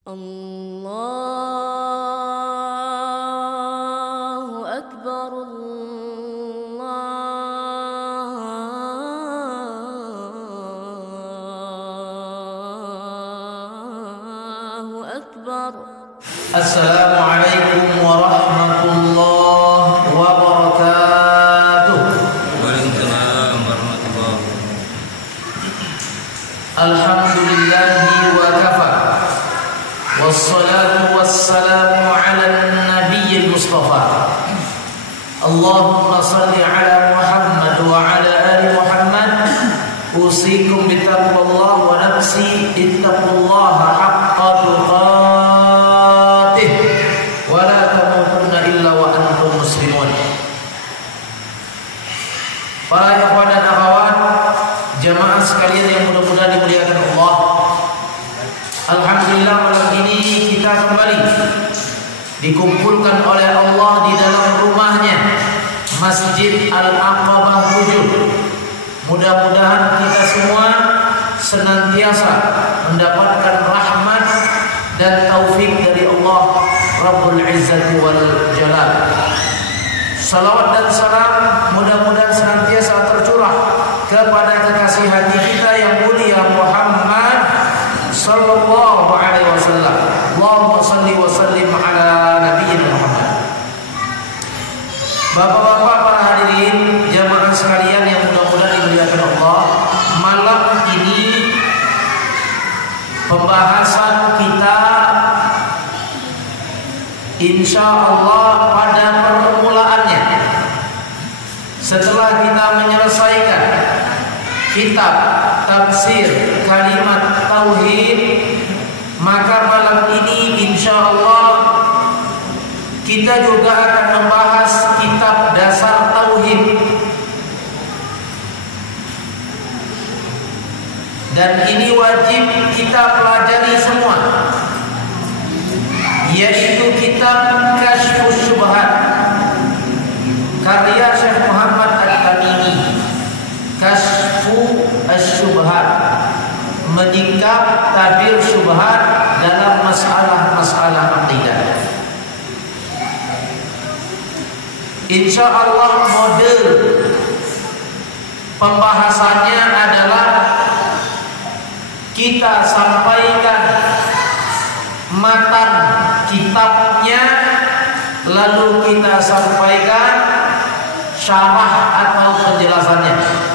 Allahu Akbar, Allahu Akbar. Assalamualaikum warahmatullahi wabarakatuh. Waalaikumsalam warahmatullahi. Alhamdulillahi wa kafa. Wassalatu wassalamu ala nabiyyil mustafa. Allahumma salli ala Muhammad wa ala ali Muhammad. Usikum bitaqwallah wa nafsi ittaqullaha haqqa tuqatih wa la tamutunna illa wa antum muslimun. Para ikhwan dan akhwat, jamaah sekalian yang mudah-mudahan dimuliakan Allah. Alhamdulillah, malam ini kita kembali dikumpulkan oleh Allah di dalam rumahnya, Masjid Al-Aqabah 7. Mudah-mudahan kita semua senantiasa mendapatkan rahmat dan taufik dari Allah Rabbul Izzati wal Jalal. Salawat dan salam mudah-mudahan senantiasa tercurah kepada kekasih hati kita yang mulia Muhammad sallallahu alaihi wasallam. Allahumma salli wa sallim ala nabiyyina Muhammad. Bapak-bapak, para hadirin jamaah sekalian yang mudah-mudahan dimuliakan Allah, malam ini pembahasan kita insya Allah pada permulaannya, setelah kita menyelesaikan kitab tafsir kalimat tauhid, maka malam ini insya Allah kita juga akan membahas kitab dasar tauhid. Dan ini wajib kita pelajari semua, yaitu kitab Kasyfus Syubhat karya Syekh Muhammad At-Tamimi. Kasyfu Asy-Syubhat, menyingkap tabir syubhat dalam masalah-masalah akidah. Insya Allah model pembahasannya adalah kita sampaikan matan kitabnya, lalu kita sampaikan syarah atau penjelasannya.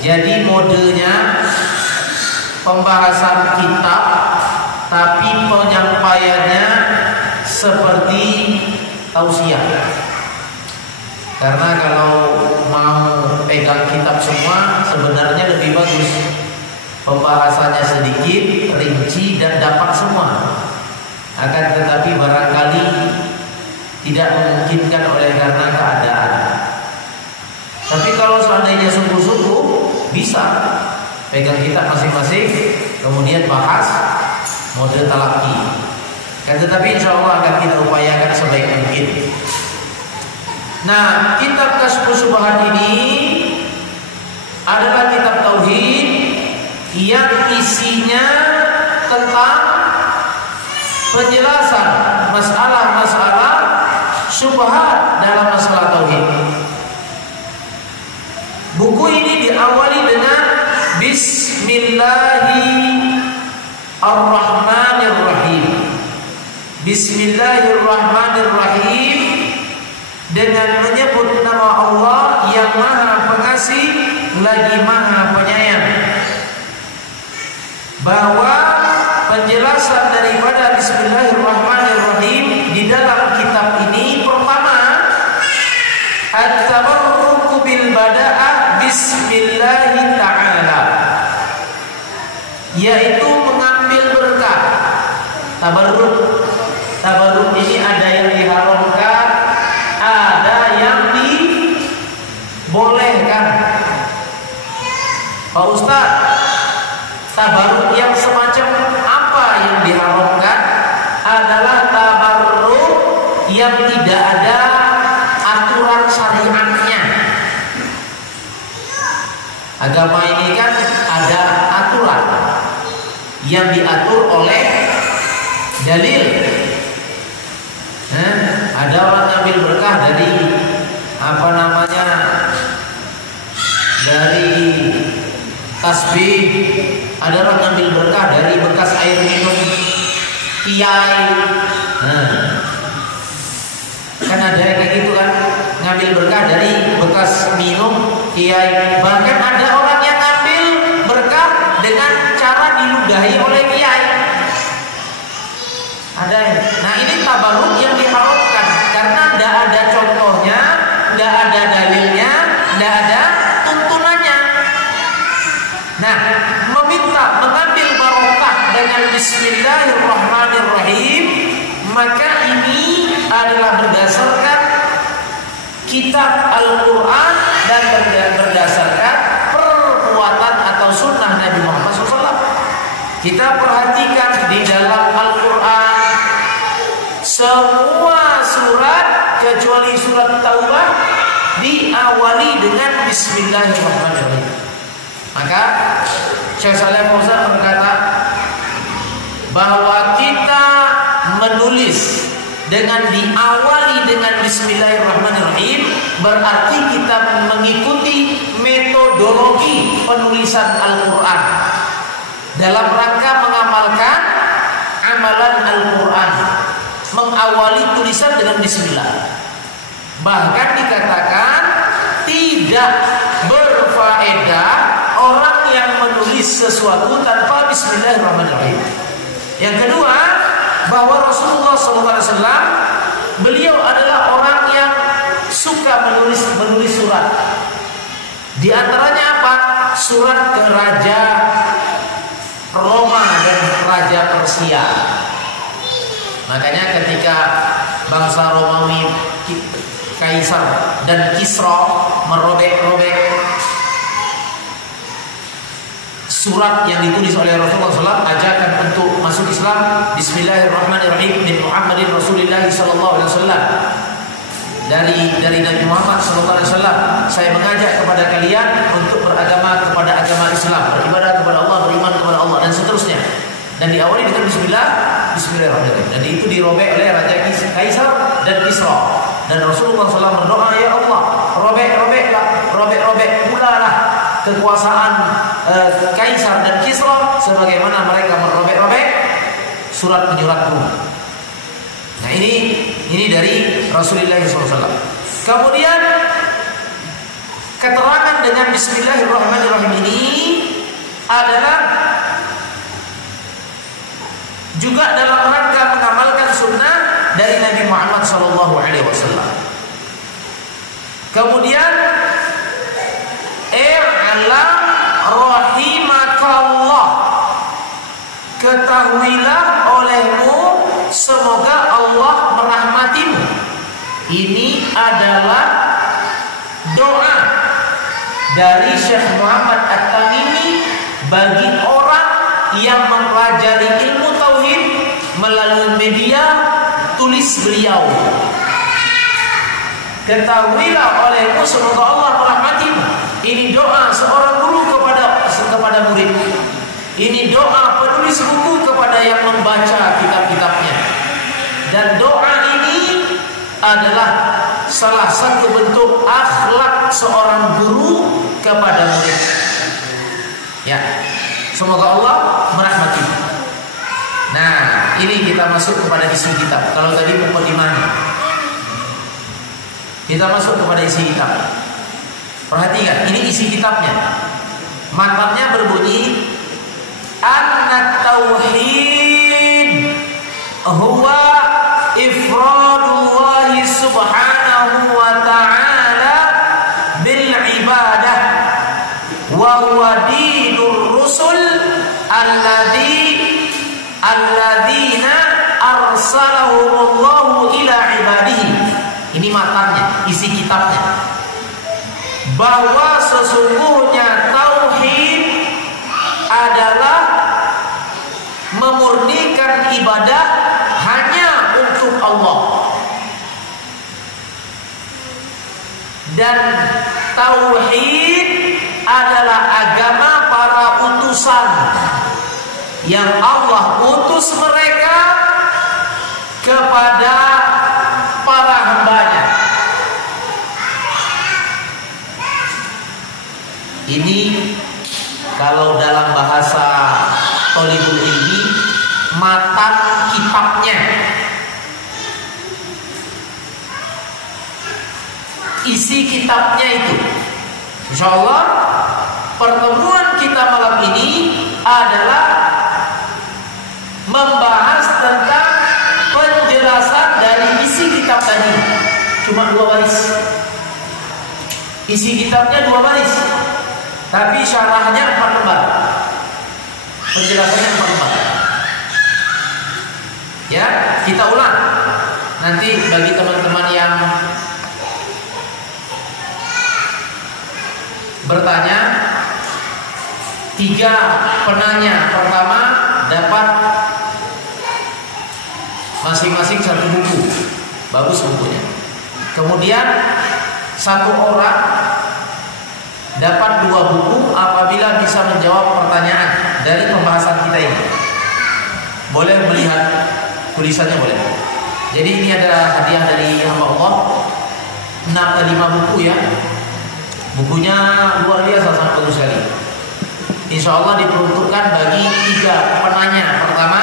Jadi modelnya pembahasan kitab, tapi penyampaiannya seperti tausiah. Karena kalau mau pegang kitab semua sebenarnya lebih bagus pembahasannya sedikit, rinci dan dapat semua. Akan tetapi barangkali tidak memungkinkan oleh karena keadaan. Tapi kalau seandainya sungguh-sungguh, bisa pegang kitab masing-masing, kemudian bahas model talaki. Tetapi insya Allah akan kita upayakan sebaik mungkin. Nah, kitab Kasyfus Syubhat ini adalah kitab tauhid yang isinya tentang penjelasan masalah-masalah syubhat dalam masalah tauhid. Buku ini diawali dengan Bismillahirrahmanirrahim. Bismillahirrahmanirrahim, dengan menyebut nama Allah yang Maha Pengasih lagi Maha Penyayang. Bahwa penjelasan daripada Bismillahirrahmanirrahim di dalam kitab ini, pertama, at-tabarruku bil bada'ah bismillahi ta'ala, yaitu mengambil berkah. Tabarruk ini ada yang diharamkan, ada yang dibolehkan. Pak Ustaz, tabarruk yang semacam apa yang diharamkan? Adalah tabarruk yang tidak ada aturan syariatnya. Agama ini kan ada aturan. yang diatur oleh dalil. Ada orang ngambil berkah dari dari tasbih, ada orang ngambil berkah dari bekas air minum kiai. Kan ada yang kayak gitu kan, ngambil berkah dari bekas minum kiai. Bahkan ada orang yang ngambil berkah dengan cara diludahi oleh kiai. Ada. Nah, ini tabarruk yang diharamkan karena tidak ada contohnya, tidak ada dalilnya, tidak ada tuntunannya. Nah, meminta mengambil barokah dengan Bismillahirrahmanirrahim, maka ini adalah berdasarkan kitab Al-Quran dan berdasarkan perbuatan atau sunnah Nabi Muhammad SAW. Kita perhatikan di dalam Al-Quran, semua surat kecuali surat Taubah diawali dengan Bismillahirrahmanirrahim. Maka Syekh Shalih Fauzan berkata bahwa kita menulis dengan diawali dengan Bismillahirrahmanirrahim berarti kita mengikuti metodologi penulisan Al-Quran dalam rangka mengamalkan amalan Al-Quran, mengawali tulisan dengan Bismillah. Bahkan dikatakan tidak berfaedah orang yang menulis sesuatu tanpa Bismillahirrahmanirrahim. Yang kedua, bahwa Rasulullah SAW beliau adalah orang yang suka menulis surat. Di antaranya apa? Surat ke Raja Roma dan Raja Persia. Makanya ketika bangsa Romawi, Kaisar dan Kisra merobek-robek surat yang ditulis oleh Rasulullah SAW, ajakan untuk masuk Islam, Bismillahirrahmanirrahim min Muhammadin Rasulillah sallallahu alaihi wasallam. Dari Nabi Muhammad sallallahu alaihi wasallam, saya mengajak kepada kalian untuk beragama kepada agama Islam, beribadah kepada Allah, beriman kepada Allah, dan seterusnya. Dan diawali dengan Bismillahirrahmanirrahim. Dan itu dirobek oleh Raja Kaisar dan Kisra. Dan Rasulullah SAW berdoa, ya Allah, robek pulalah kekuasaan Kaisar dan Kisra sebagaimana mereka merobek-robek surat menyuratku. Nah, ini dari Rasulullah SAW. Kemudian keterangan dengan Bismillahirrahmanirrahim ini adalah juga dalam rangka mengamalkan sunnah dari Nabi Muhammad SAW. Kemudian i'lam rahimakallah, ketahuilah olehmu semoga Allah merahmatimu. Ini adalah doa dari Syekh Muhammad At-Tamimi bagi orang yang mempelajari ilmu tauhid melalui media tulis beliau. Ketahuilah olehmu semoga Allah merahmatimu. Ini doa seorang guru kepada murid. Ini doa penulis buku kepada yang membaca kitab-kitabnya. Dan doa ini adalah salah satu bentuk akhlak seorang guru kepada murid. Ya, semoga Allah merahmatimu. Nah, ini kita masuk kepada isi kitab. Kalau tadi mukadimahnya, kita masuk kepada isi kitab. Perhatikan, ini isi kitabnya. Matanya berbunyi, Anna tauhid huwa ifradullah subhanahu wa ta'ala bil ibadah wa huwa dinur rusul alladzina arsalahumullahu ila ibadihi. Ini matanya, isi kitabnya. Bahwa sesungguhnya tauhid adalah memurnikan ibadah hanya untuk Allah, dan tauhid adalah agama para utusan yang yang Allah utus mereka kepada para hambanya. Ini kalau dalam bahasa Thalibul Ilmi, matan kitabnya, isi kitabnya itu. Insyaallah pertemuan kita malam ini adalah membahas tentang penjelasan dari isi kitab tadi. Cuma 2 baris. Isi kitabnya 2 baris, tapi syarahnya 4 lembar. Penjelasannya 4 lembar. Ya, kita ulang. Nanti bagi teman-teman yang bertanya, 3 penanya pertama dapat masing-masing 1 buku. Bagus bukunya. Kemudian 1 orang dapat 2 buku apabila bisa menjawab pertanyaan dari pembahasan kita ini. Boleh melihat tulisannya, boleh. Jadi ini adalah hadiah dari hamba Allah, 5 buku ya. Bukunya luar biasa, sangat bagus sekali. Insya Allah diperuntukkan bagi 3 penanya pertama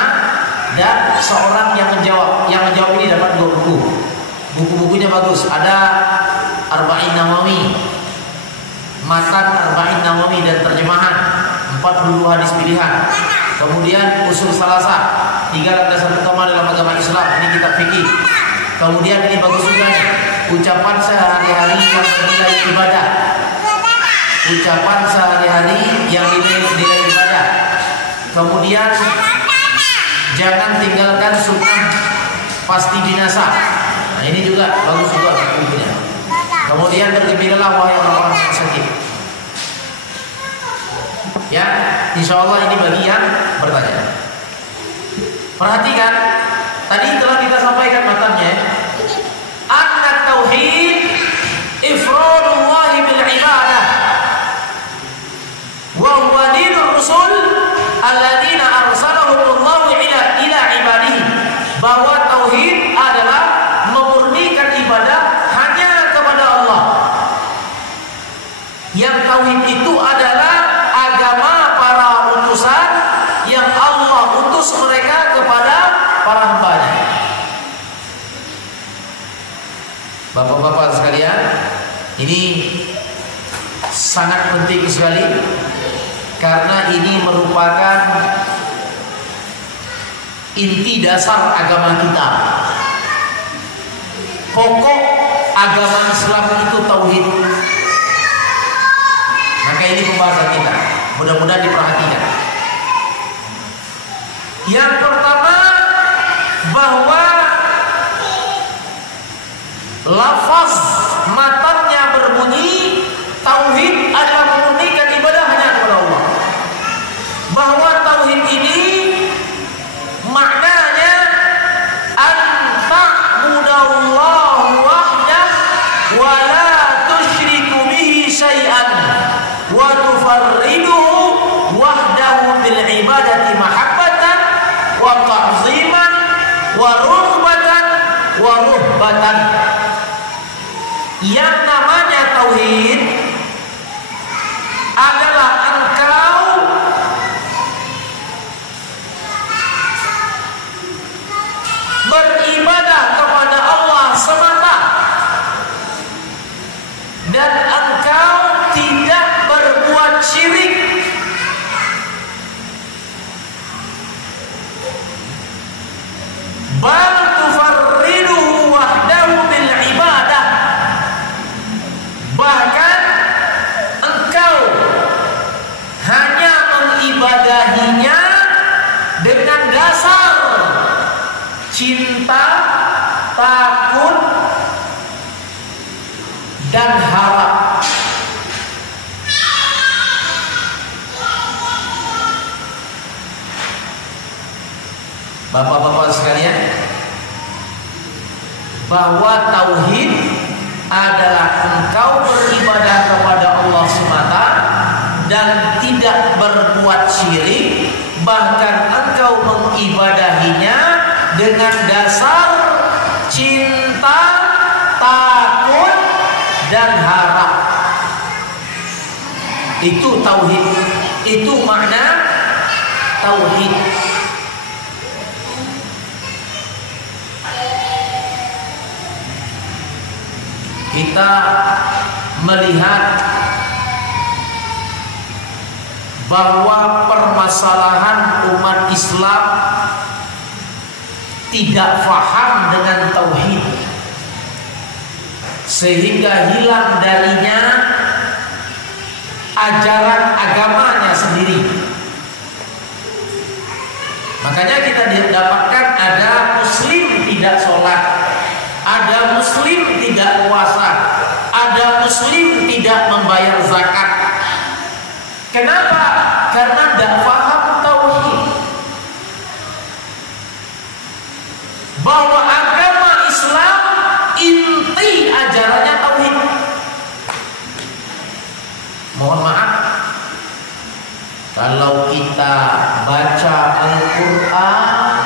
dan seorang yang menjawab. Yang menjawab ini dapat 2 buku. Buku-bukunya bagus. Ada Arba'in Nawawi, matan Arba'in Nawawi dan terjemahan, 40 hadis pilihan. Kemudian Usul Salasah, 3 landasan utama dalam agama Islam. Ini kitab fikih. Kemudian ini bagus juga nih, ucapan sehari-hari yang bernilai ibadah. Ucapan sehari-hari yang dinilai ibadah. Kemudian jangan tinggalkan sunnah pasti binasa. Nah ini juga bagus juga bukunya. Kemudian bergembiralah wahai orang-orang yang sakit. Ya, insya Allah ini bagi yang bertanya. Perhatikan, tadi telah kita sampaikan matanya. Anna tauhid ifradullah bil ibadah wa huwa dinur rusul alladzina arsalahumullahu ila ibadihi. Bahwa tauhid adalah memurnikan ibadah hanya kepada Allah. Yang tauhid itu adalah agama para utusan yang Allah utus mereka kepada para hambanya. Bapak-bapak sekalian, ini sangat penting sekali karena ini merupakan inti dasar agama kita. Pokok agama Islam itu tauhid. Maka ini pembahasan kita. Mudah-mudahan diperhatikan. Yang pertama, bahwa lafaz matanya berbunyi tauhid adalah memurnikan ibadah hanya kepada Allah. Bahwa tauhid ini maknanya an ta'budallaha wahdah wa la tusyriku bihi syai'an wa tufarriduhu wahdahu bil ibadati mahabbatan wa ta'ziman wa ruhbatan wa ruhbatan. Yang namanya tauhid adalah engkau beribadah kepada Allah semata dan engkau tidak berbuat syirik. Bal tufarriduhu wahdahu bil ibadah. Bahkan engkau hanya mengibadahinya dengan dasar cinta, takut, dan harap. Bapak-bapak sekalian, bahwa tauhid adalah engkau beribadah kepada Allah semata dan tidak berbuat syirik, bahkan engkau mengibadahinya dengan dasar cinta, takut, dan harap. Itu tauhid. Itu makna tauhid. Kita melihat bahwa permasalahan umat Islam tidak faham dengan tauhid, sehingga hilang darinya ajaran agamanya sendiri. Makanya kita dapatkan ada muslim tidak sholat, ada muslim tidak puasa, ada muslim tidak membayar zakat. Kenapa? Karena tidak paham tauhid. Bahwa agama Islam inti ajarannya tauhid. Mohon maaf, kalau kita baca Al-Quran,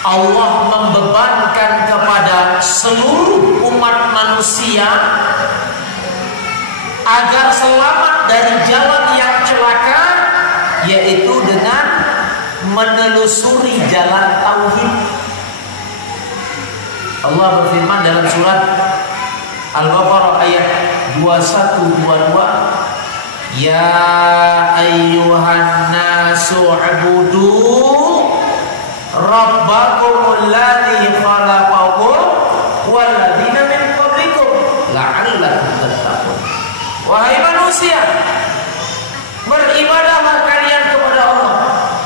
Allah membebankan kepada seluruh umat manusia agar selamat dari jalan yang celaka, yaitu dengan menelusuri jalan tauhid. Allah berfirman dalam surat Al-Baqarah ayat 2122, Ya ayyuhan nasu ubudu rabbakumul ladzi khalaqakum wal ladzina min qablikum la'allakum tattaqun. Wahai manusia, beribadahlah kalian kepada Allah.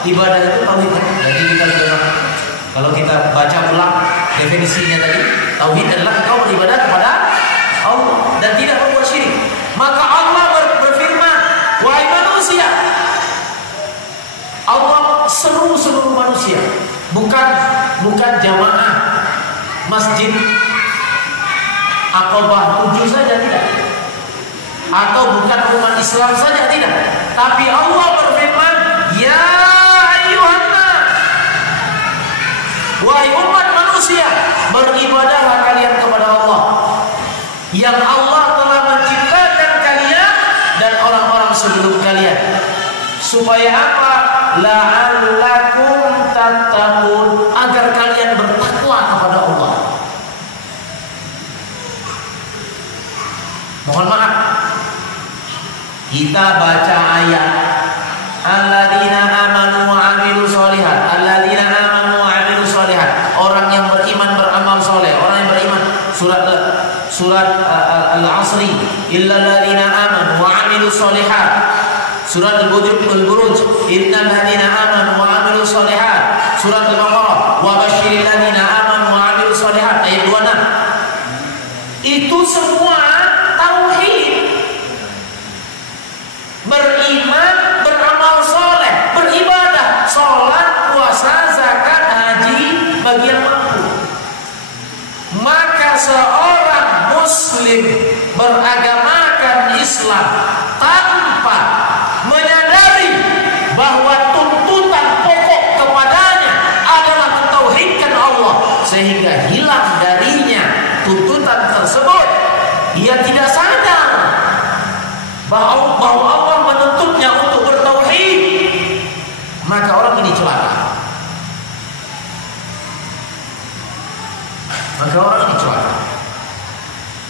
Ibadah itu tauhid. Jadi kita sudah, kalau kita baca ulang definisinya tadi, tauhid adalah engkau beribadah kepada Allah dan tidak berbuat syirik. Maka Allah berfirman, wahai manusia, Allah seru seluruh manusia, bukan jamaah masjid Aqabah 7 saja, tidak, atau bukan umat Islam saja, tidak, tapi Allah berfirman, ya ayyuhan nas, wahai umat manusia, beribadahlah kalian kepada Allah yang Allah telah menciptakan kalian dan orang-orang sebelum kalian, supaya apa? La'allakum tattaqun, agar kalian bertakwa kepada Allah. Mohon maaf, kita baca ayat alladzina amanu wa 'amilus sholihat, alladzina amanu wa 'amilus sholihat, orang yang beriman beramal soleh, orang yang beriman, surat Al-Asri, illal ladzina amanu wa 'amilus sholihat. Surat Al-Buruj, innal ladzina amanu wa 'amilus sholihat. Surat Al-Baqarah, wa basyiril ladzina amanu wa 'amilus sholihat, ayat 26. Itu semua tauhid. Beriman, beramal soleh, beribadah, sholat, puasa, zakat, haji bagi yang mampu. Maka seorang muslim beragamakan Islam tanpa menyadari bahwa tuntutan pokok kepadanya adalah mentauhidkan Allah, sehingga hilang darinya tuntutan tersebut, ia tidak sadar bahwa Allah menuntutnya untuk bertauhid, maka orang ini celaka.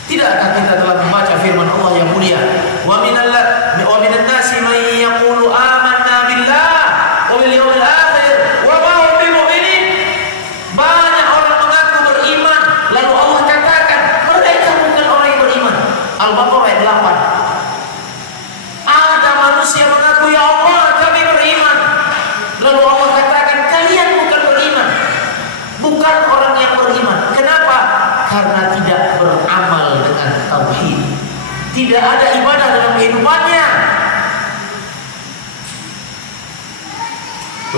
Tidakkah kita telah membaca firman Allah yang mulia, wa minan nasi man yaqulu amanna billah wa bil yawmil akhir wa ma hum bimu'minin. Banyak orang mengaku beriman, lalu Allah katakan mereka bukan orang yang beriman. Al-Baqarah ayat 8. Ada manusia mengaku, ya Allah kami beriman, lalu Allah katakan kalian bukan beriman, bukan orang yang beriman. Kenapa? Karena tidak beramal dengan tauhid, tidak ada ibadah dalam kehidupannya.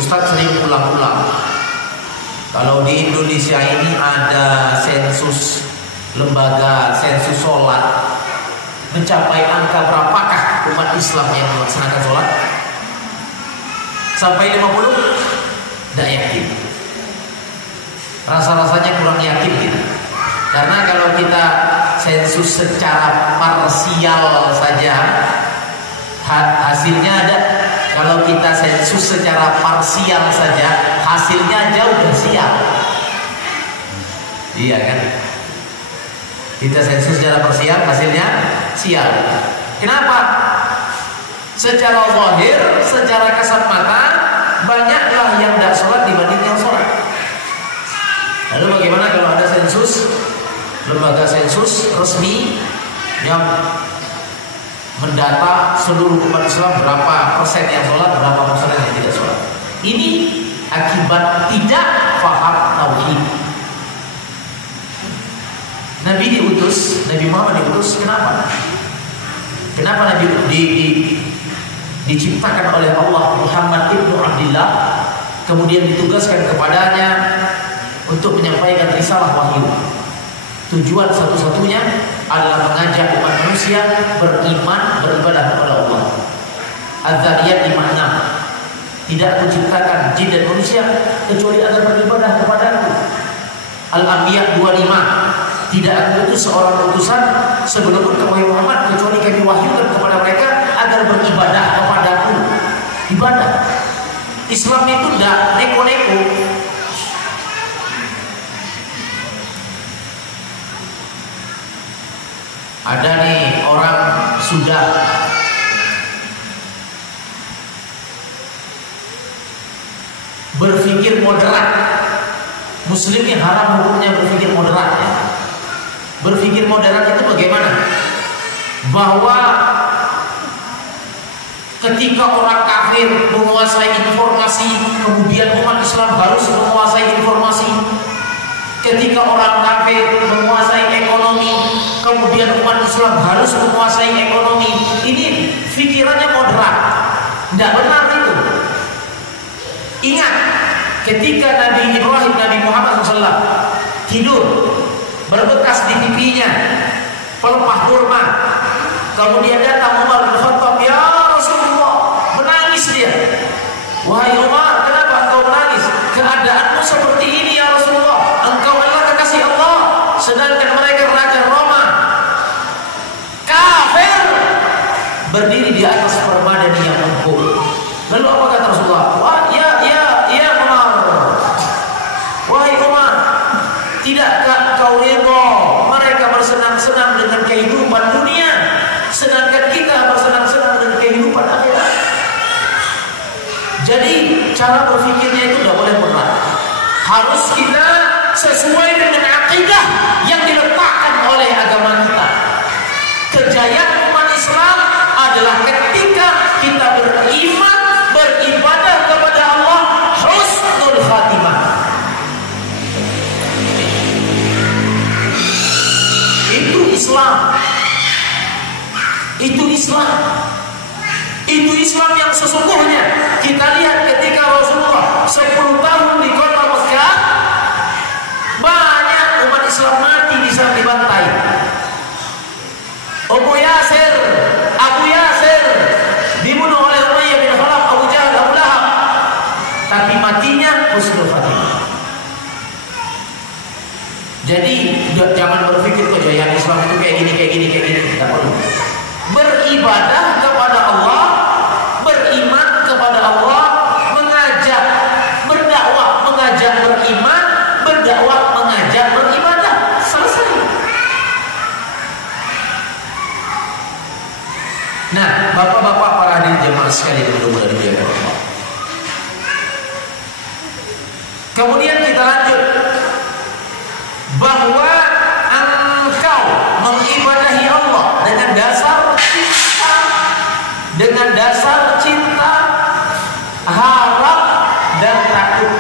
Ustaz sering ulang-ulang, kalau di Indonesia ini ada sensus lembaga, sensus sholat. mencapai angka berapakah umat Islam yang melaksanakan sholat? Sampai 50? Tidak yakin. Rasa-rasanya kurang yakin kita. Karena kalau kita sensus secara parsial saja, hasilnya ada. Kalau kita sensus secara parsial saja, hasilnya jauh dan sial. Iya kan? Kita sensus secara parsial, hasilnya sial. Kenapa? Secara zahir, secara kasat mata, banyaklah yang tidak sholat dibanding yang sholat. Lalu bagaimana kalau ada sensus, lembaga sensus resmi yang mendata seluruh umat Islam berapa persen yang sholat, berapa persen yang tidak sholat? Ini akibat tidak paham tauhid. Nabi diutus, Nabi Muhammad diutus, kenapa? Kenapa Nabi diciptakan oleh Allah Muhammad ibnu Abdillah, kemudian ditugaskan kepadanya untuk menyampaikan risalah wahyu. Tujuan satu-satunya adalah mengajak umat manusia beriman, beribadah kepada Allah. Az-Zariyat 56. Tidak aku ciptakan jin dan manusia kecuali agar beribadah kepadaku. Al-Anbiya 25. Tidak aku utus seorang utusan sebelum engkau Muhammad kecuali kami wahyukan kepada mereka agar beribadah kepadaku. Ibadah. Islam itu tidak neko-neko. Ada nih orang sudah berpikir moderat. Muslim yang haram hukumnya berpikir moderat ya. Berpikir moderat itu bagaimana? Bahwa ketika orang kafir menguasai informasi, kemudian umat Islam harus menguasai informasi. Ketika orang kafir menguasai ekonomi, kemudian umat Islam harus menguasai ekonomi. Ini pikirannya moderat. Tidak benar itu. Ingat, ketika Nabi Ibrahim, Nabi Muhammad SAW tidur, berbekas di pipinya pelepah kurma. Kemudian datang Umar bin Khattab, ya Rasulullah, menangis dia. Wahai Umar, kenapa engkau menangis? Keadaanmu seperti ini ya Rasulullah. Engkau adalah kekasih Allah, sedangkan mereka raja Roma, kafir, berdiri di atas permadani yang empuk. Lalu apa kata Rasulullah? Wah, ya Umar. Wahai Umar, tidakkah kau reda mereka bersenang-senang dengan kehidupan dunia, sedangkan kita bersenang-senang dengan kehidupan akhirat? Jadi cara berpikirnya itu tidak boleh berat. Harus kita sesuai dengan akidah yang diletakkan oleh agama kita. Kejayaan umat Islam adalah ketika kita beriman, beribadah kepada Allah, husnul khatimah. Itu Islam. Itu Islam. Itu Islam yang sesungguhnya. Kita lihat ketika Rasulullah 10 tahun di kota Mekah, banyak umat Islam mati di saat dibantai. Abu Yasir dibunuh oleh Umayyah bin Khalaf, Abu Jahal, Abu Lahab. Tapi matinya husnul khatimah. Jadi jangan berpikir kejayaan Islam itu kayak gini. Tidak perlu. Beribadah kepada Allah, beriman kepada Allah, mengajak, berdakwah, mengajak beriman, berdakwah, mengajak beribadah. Selesai. Nah, bapak-bapak para hadirin jemaah sekalian yang mudah-mudahan dimuliakan Allah. Kemudian kita lanjut, bahwa engkau mengibadahi Allah dengan dasar cinta, harap dan takut.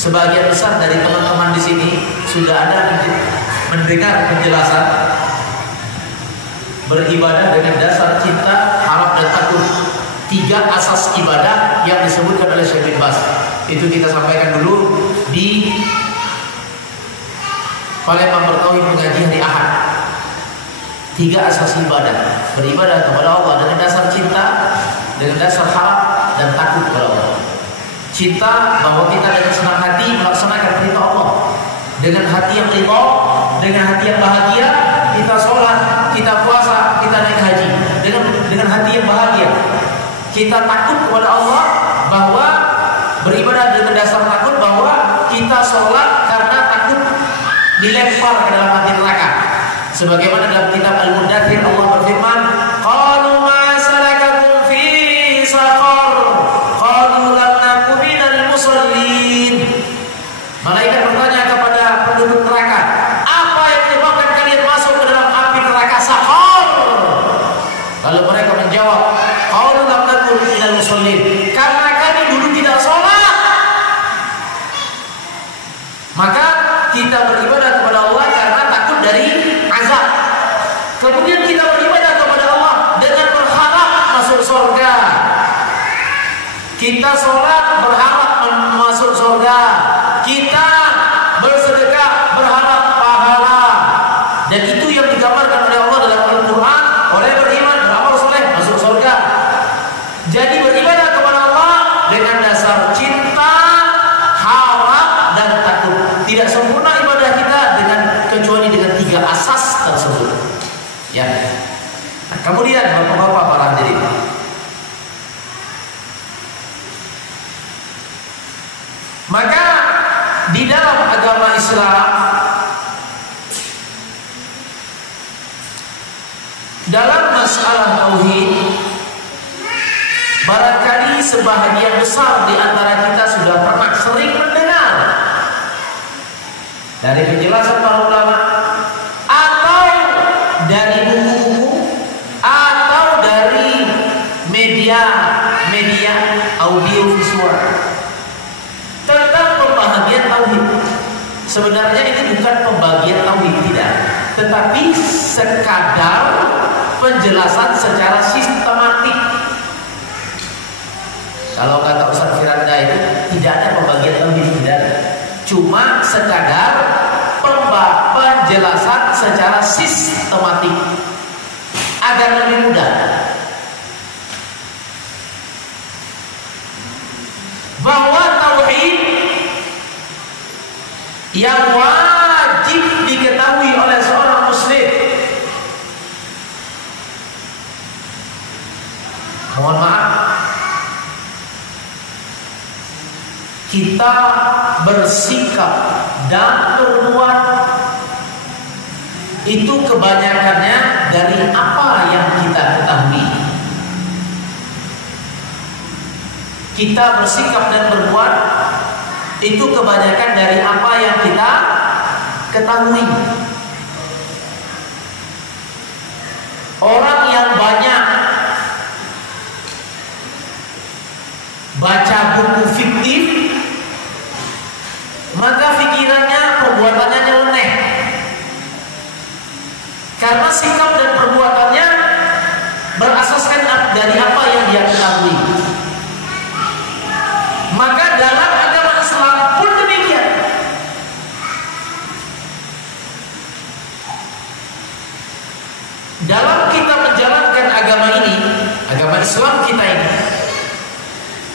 Sebagian besar dari teman-teman di sini sudah ada mendengar penjelasan beribadah dengan dasar cinta, harap dan takut. 3 asas ibadah yang disebutkan oleh Syekh bin Baz. Itu kita sampaikan dulu di Palembang Bertauhid Mengaji hari Ahad. Tiga asas ibadah. Beribadah kepada Allah dengan dasar cinta, dengan dasar harap dan takut kepada Allah. Cinta bahwa kita dengan senang hati melaksanakan perintah Allah. Dengan hati yang ridha, dengan hati yang bahagia, kita sholat, kita puasa, kita naik haji. Dengan hati yang bahagia, kita takut kepada Allah, bahwa beribadah dengan dasar takut, bahwa kita sholat karena takut dilempar ke dalam api neraka. Sebagaimana dalam kitab Al-Mudaththir Allah berfirman, qalu ma salakakum fi saqar, qalu lam naku minal musallin. Malaikat bertanya kepada penduduk neraka, apa yang menyebabkan kalian masuk ke dalam api neraka saqar? Lalu mereka menjawab, qalu lam naku minal musallin, karena kami dulu tidak sholat. Maka kita beribadah kepada Allah karena takut dari azab. Kemudian kita beribadah kepada Allah dengan berharap masuk surga. Kita sholat berharap masuk surga. Kita bersedekah berharap pahala. Dan itu yang digambarkan oleh Allah dalam Al-Quran. Orang beriman beramal soleh masuk surga. Jadi beribadah kepada Allah dengan dasar cinta, harap dan takut. Tidak sempurna ibadah kita kecuali dengan tiga asas tersebut. Ya. Nah, kemudian bapak-bapak para hadirin, maka di dalam agama Islam, dalam masalah tauhid, barangkali sebahagian besar di antara kita sudah pernah sering mendengar dari penjelasan para ulama, atau dari buku-buku, atau dari media audiovisual tentang pembahagian tauhid. Sebenarnya ini bukan pembagian tauhid, tidak, tetapi sekadar penjelasan secara sistematik. Kalau kata Ustaz Firanda itu tidak ada pembagian tauhid, tidak ada. Cuma sekadar penjelasan secara sistematik agar lebih mudah. Bahwa tauhid yang wajib diketahui oleh seorang muslim, mohon maaf, kita bersikap dan berbuat itu kebanyakannya dari apa yang kita ketahui. Kita bersikap dan berbuat itu kebanyakan dari apa yang kita ketahui. Orang yang banyak baca buku fiktif, maka pikirannya, perbuatannya nyeleneh. Karena sikap dan perbuatannya berasaskan dari apa yang dia ketahui. Maka dalam agama Islam pun demikian. Dalam kita menjalankan agama ini, agama Islam kita ini,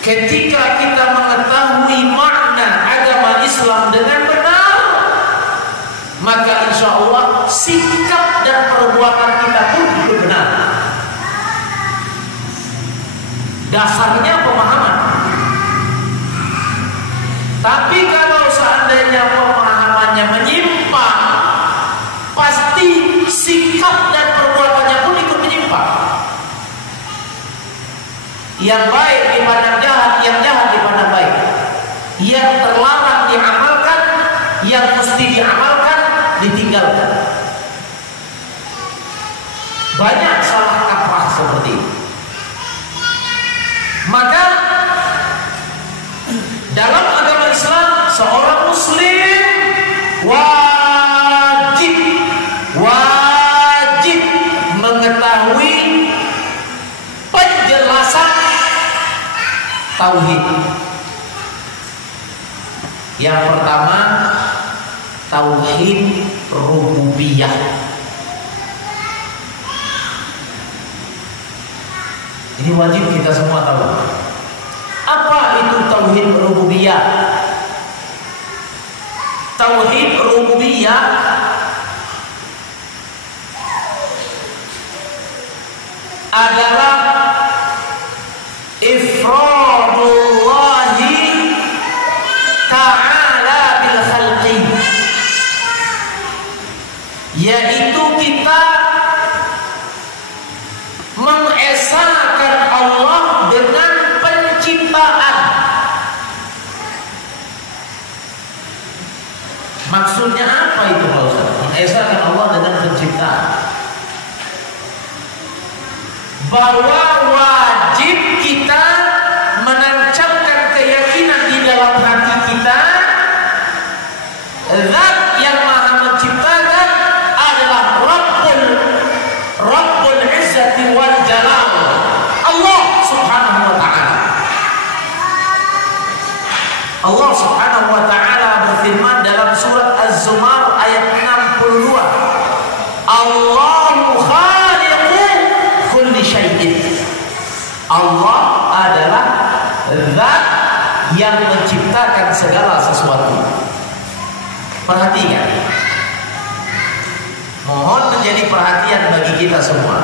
ketika kita mengetahui makna agama Islam dengan benar, maka insya Allah sikap dan perbuatan kita pun itu benar. Dasarnya pemahaman. Tapi kalau seandainya pemahamannya menyimpang, pasti sikap dan perbuatannya pun ikut menyimpang. Yang baik dipandang jahat, yang jahat dipandang baik. Yang terlarang diamalkan, yang mesti diamalkan ditinggalkan. Banyak salah kaprah seperti itu. Maka dalam agama Islam, seorang muslim wajib mengetahui penjelasan tauhid. Yang pertama, tauhid rububiyah. Ini wajib kita semua tahu. Apa itu tauhid rububiyah? Tauhid rububiyah adalah ifradullahi ta'ala bil khalqi, yaitu kita mengesahkan Allah dengan penciptaan. Maksudnya apa itu Pak Ustaz? Mengesahkan Allah dengan penciptaan, bahwa wajib kita menancapkan keyakinan di dalam hati kita, Zat yang Maha Menciptakan adalah Rabbul Izzati wal Jalal, Allah Subhanahu wa Ta'ala. Allah Subhanahu wa Ta'ala berfirman dalam surat Az-Zumar ayat 62, Allahu khaliqu kulli syai'in. Allah adalah Zat yang menciptakan segala sesuatu. Perhatikan, mohon menjadi perhatian bagi kita semua.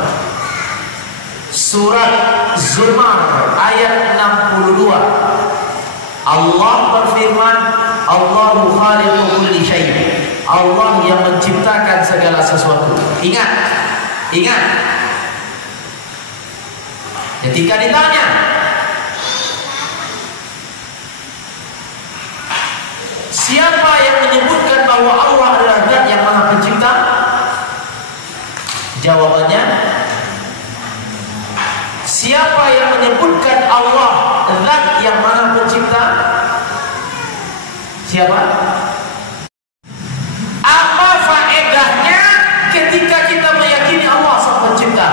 Surat Zumar ayat 62, Allah berfirman, Allahu khaliqu kulli syai'. Allah yang menciptakan segala sesuatu. Ingat, ingat. Ketika ditanya, siapa yang menyebutkan bahwa Allah adalah Zat yang Maha Pencipta? Jawabannya, siapa yang menyebutkan Allah Zat yang Maha Pencipta? Siapa? Apa faedahnya ketika kita meyakini Allah Sang Pencipta?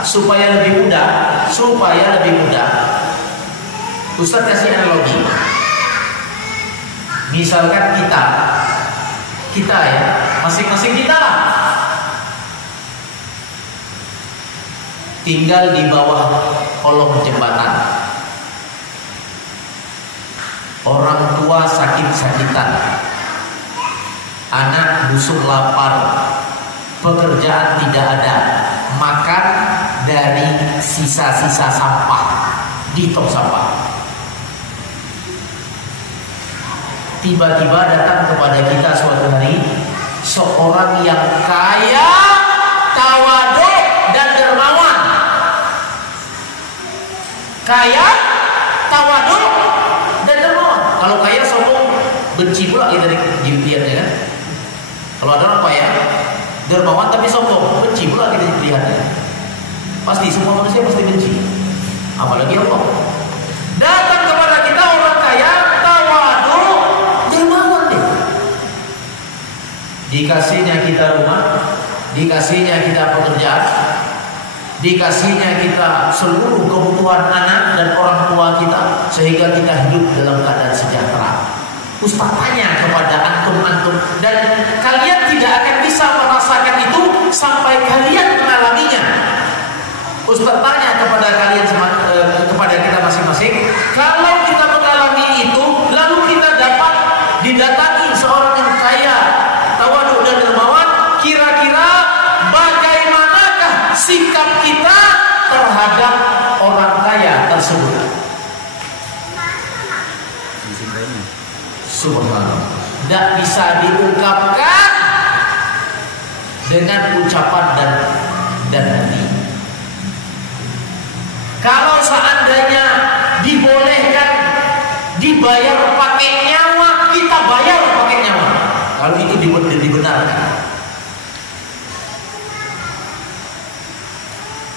Supaya lebih mudah, Ustaz kasih analogi. Misalkan kita ya, masing-masing kita lah, tinggal di bawah kolong jembatan. Orang tua sakit-sakitan, anak busuk lapar, pekerjaan tidak ada, makan dari sisa-sisa sampah di tong sampah. Tiba-tiba datang kepada kita suatu hari seorang yang kaya, tawadhu dan dermawan. Kaya, tawadhu dan dermawan. Kalau kaya sombong, benci pula kita dilihatnya kan. Kalau ada orang kaya, dermawan tapi sombong, benci pula kita dilihatnya. Pasti semua manusia pasti benci. Apalagi Allah. Datang kepada kita orang kaya, tawadhu, dermawan deh. Dikasihnya kita rumah, dikasihnya kita pekerjaan, dikasihnya kita seluruh kebutuhan anak dan orang tua kita, sehingga kita hidup dalam keadaan sejahtera. Ustaz tanya kepada antum-antum, dan kalian tidak akan bisa merasakan itu sampai kalian mengalaminya. Ustaz tanya kepada kalian, kepada kita masing-masing, kalau kita mengalami itu, lalu kita dapat didatangi seorang yang kaya, tawadhu dan dermawan, kira-kira bagaimanakah sikap kita terhadap orang kaya tersebut? Subhanallah, tidak bisa diungkapkan dengan ucapan dan hati. Kalau seandainya dibolehkan dibayar pakai nyawa, kita bayar pakai nyawa. Kalau itu dibenarkan.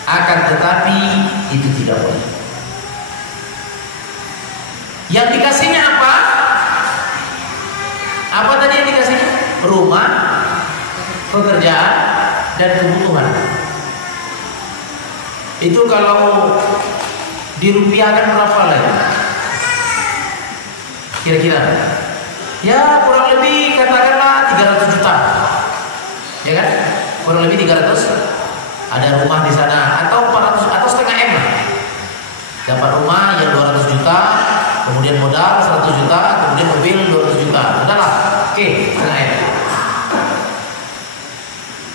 Akan tetapi itu tidak boleh. Yang dikasihnya apa? Apa tadi yang dikasihnya? Rumah, pekerjaan, dan kebutuhan. Itu kalau dirupiahkan berapa lah ya? Kira-kira ya kurang lebih katakanlah 300 juta. Ya kan? Kurang lebih 300. Ada rumah di sana atau 400 atau setengah M lah. Dapat rumah yang 200 juta, kemudian modal 100 juta, kemudian mobil 200 juta. Udahlah, oke, setengah M.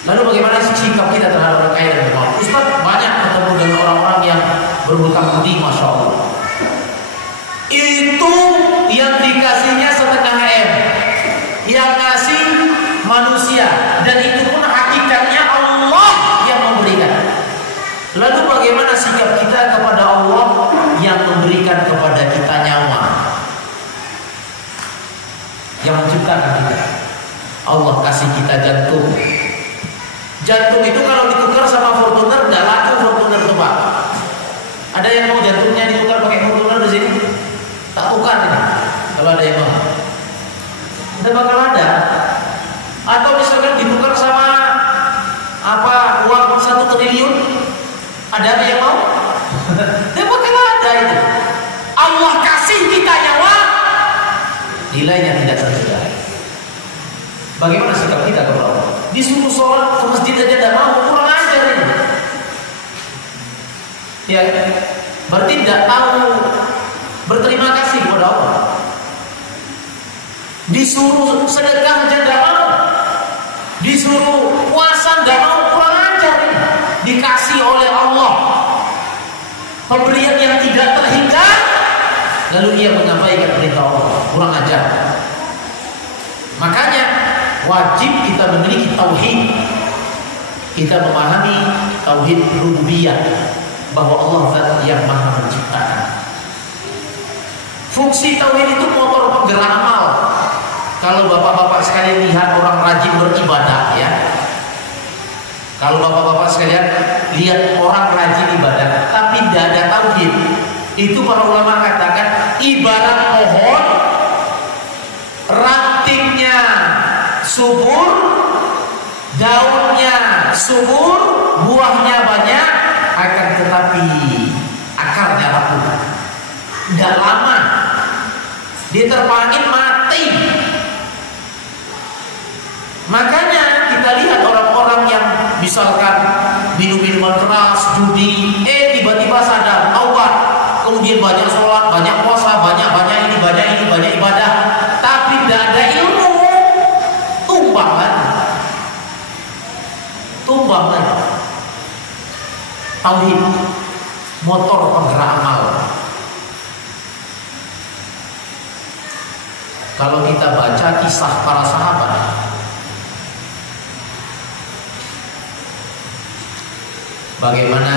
Lalu bagaimana sikap kita terhadap orang kaya dan dermawan? Ustaz banyak ketemu dengan orang-orang yang berhutang budi, masya Allah. Itu yang dikasihnya setengah M, yang ngasih manusia, dan itu pun hakikatnya Allah yang memberikan. Lalu bagaimana sikap kita kepada Allah yang memberikan kepada kita nyawa, yang menciptakan kita? Allah kasih kita jantung. Jantung itu kalau ditukar sama Fortuner nggak laku Fortuner tuh Pak. Ada yang mau jantungnya ditukar pakai Fortuner di sini? Tak tukar ini. Kalau ada yang mau, tidak bakal ada. Atau misalkan ditukar sama apa uang 1 triliun, ada yang mau? Tidak bakal ada itu. Allah kasih kita nyawa, nilainya tidak terjual. Bagaimana sikap kita kepada Allah? Disuruh sholat ke masjid aja tidak mau, kurang ajar ini. Ya, berarti tidak tahu berterima kasih kepada Allah. Disuruh sedekah aja tidak mau, disuruh puasa tidak mau, kurang ajar ini. Dikasih oleh Allah pemberian yang tidak terhingga, lalu ia mengabaikan perintah Allah, kurang ajar. Makanya wajib kita memiliki tauhid. Kita memahami tauhid rububiyah, bahwa Allah zat yang maha menciptakan. Fungsi tauhid itu motor penggerak amal. Kalau bapak-bapak sekalian lihat orang rajin beribadah, ya. Kalau bapak-bapak sekalian lihat orang rajin ibadah, tapi tidak ada tauhid, itu para ulama katakan ibarat pohon, rantingnya subur, daunnya subur, buahnya banyak, akan tetapi akarnya rapuh. Tidak lama diterpangin mati. Makanya kita lihat orang-orang yang misalkan minum minuman keras, judi, tiba-tiba sadar, taubat, kemudian banyak sholat, banyak puasa, banyak ini, banyak ibadah, tapi tidak ada ilmu, tumbang lagi. Tauhid, motor penggerak amal. Kalau kita baca kisah para sahabat, bagaimana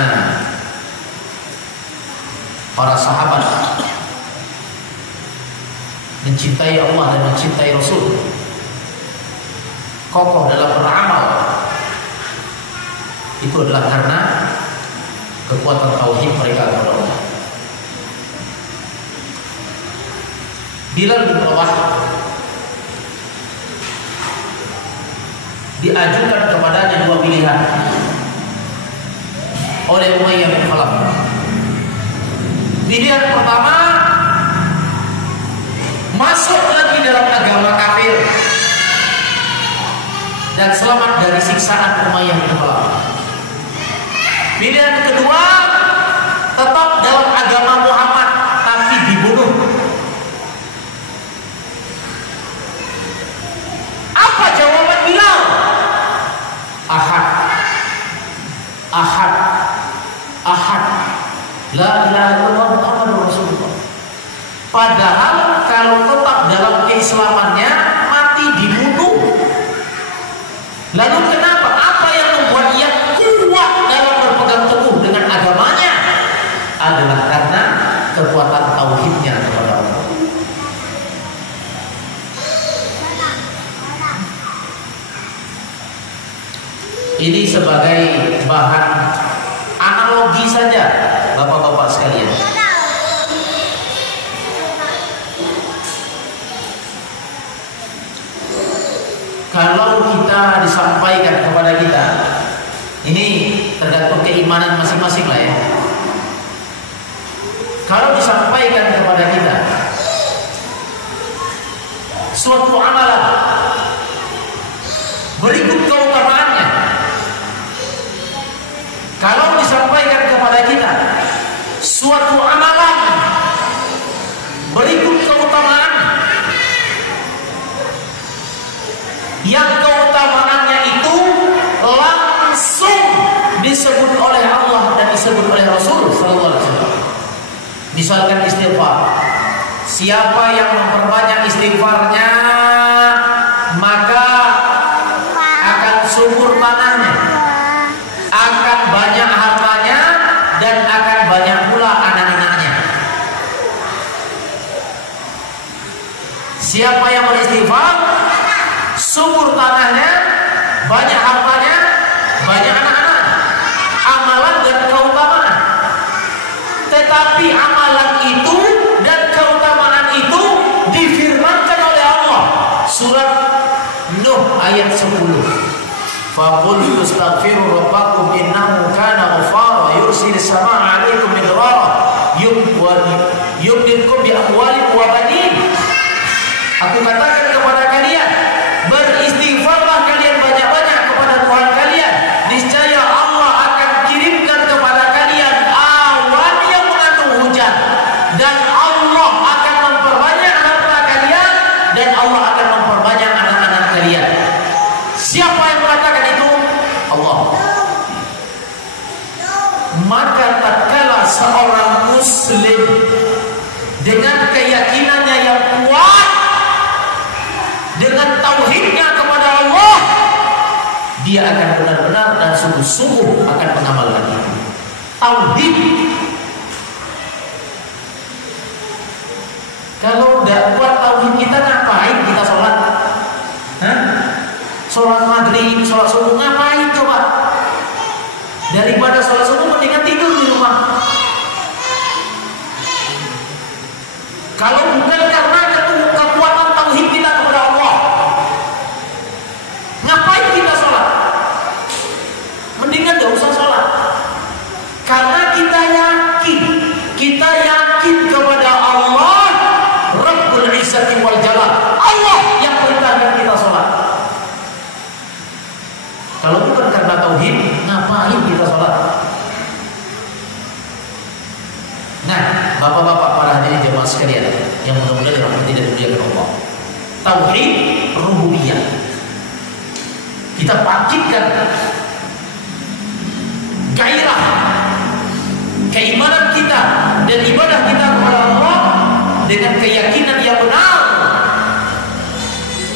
para sahabat mencintai Allah dan mencintai Rasul, kokoh dalam beramal, itu adalah karena kekuatan tauhid mereka kepada Allah. Bilal bin Rabah diajukan kepadanya 2 pilihan oleh Umayyah bin Khalaf. Pilihan pertama, masuk lagi dalam agama kafir dan selamat dari siksaan Umayyah bin Khalaf. Pilihan kedua, tetap dalam agama Muhammad tapi dibunuh. Apa jawaban Bilal? Ahad, la ilaha illallah Muhammadur Rasulullah. Padahal kalau tetap dalam keislamannya, mati dibunuh. Lalu kenapa? Apa yang membuat ia kuat dalam berpegang teguh dengan agamanya? Adalah karena kekuatan tauhidnya kepada Allah. Ini sebagai bahan analogi saja, bapak-bapak sekalian. Kalau kita disampaikan kepada kita, ini tergantung keimanan masing-masing lah ya. Kalau disampaikan kepada kita suatu amalan, berikut keutamaannya. Kalau disampaikan kepada kita suatu amalan Rasul sallallahu alaihi wasallam. Misalkan istighfar. Siapa yang memperbanyak istighfarnya, maka akan subur tanahnya, akan banyak hartanya, dan akan banyak pula anak-anaknya. Siapa yang beristighfar, subur tanahnya, banyak hartanya, banyak anak-anak, amalan dan keutamaan. Tetapi amalan itu dan keutamaan itu difirmankan oleh Allah. Surat Nuh ayat 10. Faqul astaghfiru rabbakum innahu kana ghaffara yursilis samaa'a 'alaikum midrara yumdidkum bi amwalin wa banin. Aku katakan kepada kalian, beristighfarlah kalian banyak-banyak kepada Tuhan kalian. Niscaya Allah akan kirimkan kepada kalian awan yang mengandung hujan, dan Allah akan memperbanyak harta kalian, dan Allah akan memperbanyak anak-anak kalian. Siapa yang mengatakan itu? Allah. Maka tatkala seorang muslim dengan keyakinannya yang kuat, dengan tauhidnya kepada Allah, dia akan benar-benar dan sungguh-sungguh akan mengamalkan itu. Tauhid. Kalau tidak kuat tauhid kita, ngapain kita sholat? Sholat maghrib, sholat subuh, ngapain coba? Daripada sholat subuh mendingan tidur di rumah. Kalau bukan karena kekuatan tauhid kita kepada Allah, ngapain kita sholat? Mendingan gak usah sholat. Karena kita yakin kepada Allah Rabbul Izzati wal Jalal. Allah yang perintahkan kita sholat. Kalau bukan karena tauhid, ngapain kita sholat? Nah, bapak-bapak, para hadirin jemaah sekalian yang mudah-mudahan dirahmati dan dimuliakan Allah, tauhid rububiyah kita bangkitkan gairah keimanan kita dan ibadah kita kepada Allah dengan keyakinan yang benar,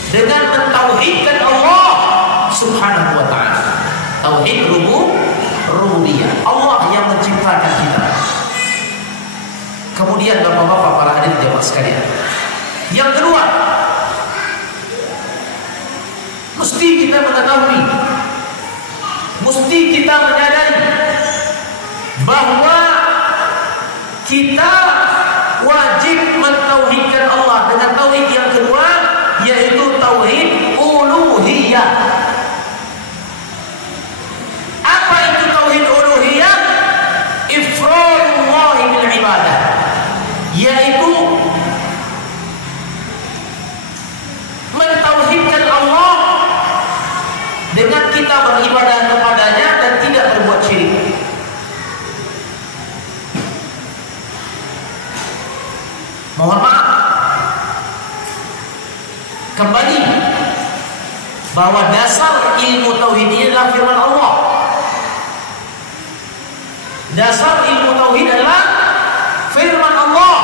dengan mentauhidkan Allah Subhanahu wa ta'ala. Tauhid rububiyah, Allah yang menciptakan kita. Kemudian bapak-bapak, para hadirin jemaah sekalian, yang kedua, mesti kita mengetahui, mesti kita menyadari bahwa kita wajib mentauhidkan Allah dengan tauhid yang kedua, yaitu tauhid uluhiyah. Apa itu tauhid uluhiyah? Ifradullah bil ibadah, yaitu mentauhidkan Allah dengan kita beribadah kepadanya dan tidak berbuat syirik. Mohon maaf, kembali bahwa dasar ilmu tauhid ini adalah firman Allah. Dasar ilmu tauhid adalah firman Allah.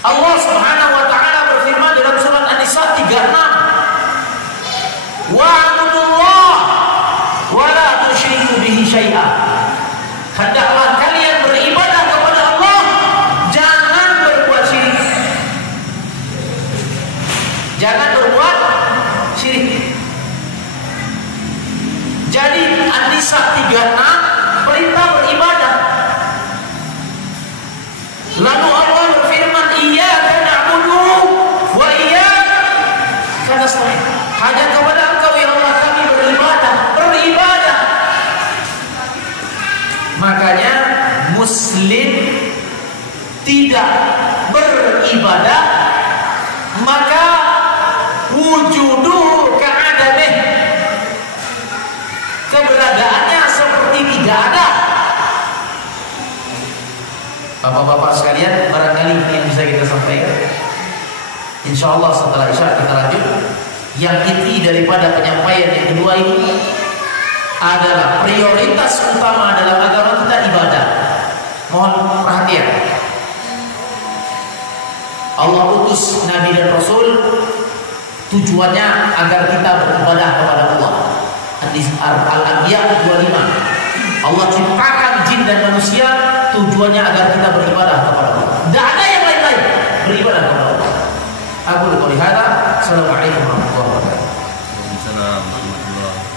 Allah Subhanahu wa ta'ala berfirman dalam surat An-Nisa 36, wa'budullah wa la tusyriku bihi syai'a. Hendaklah kalian beribadah kepada Allah, jangan berbuat syirik. Jangan berbuat syirik. Jadi An-Nisa 36 perintah beribadah. Lalu Allah berfirman, iyyaka na'budu wa iyyaka nasta'in. Hanya kepada Engkau ya Allah kami beribadah. Makanya muslim tidak beribadah, maka wujuduhu ka'adamih, keberadaannya seperti tidak ada. Bapak-bapak sekalian, barangkali yang bisa kita sampaikan, insyaallah setelah Isya kita lanjut. Yang inti daripada penyampaian yang kedua ini adalah prioritas utama dalam agama kita ibadah. Mohon perhatian. Allah utus Nabi dan Rasul tujuannya agar kita beribadah kepada Allah. Hadis Al-Anbiya 25. Allah ciptakan jin dan manusia tujuannya agar kita beribadah kepada Allah. Tidak ada yang lain-lain, beribadah kepada Allah. Aku qouli hadza. Assalamualaikum warahmatullahi wabarakatuh. Waalaikumsalam warahmatullahi wabarakatuh.